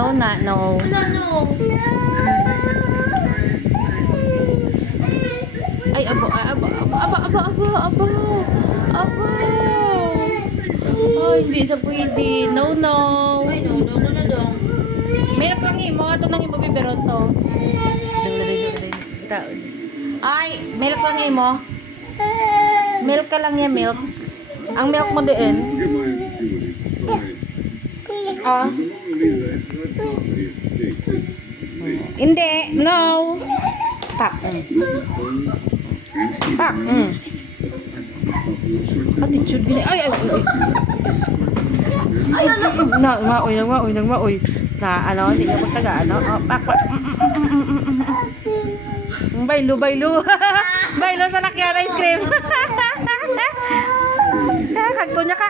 No, na, no. No. Ay, aba. Oh, hindi sa pwede. No. Ay, no ko na dong. Milk lang mo. Ato nang yung biberon to. Ay, milk lang mo. Milk ka lang yan, milk. Ang milk mo din. Ah. Hindi, no. Tak. Tak. Attitude gini. Ay. Maoy. Na, ano, hindi ka magtaga, ano. Oh, pak. Baylo. Baylo sa nakyan ice cream. Kagto niya ka.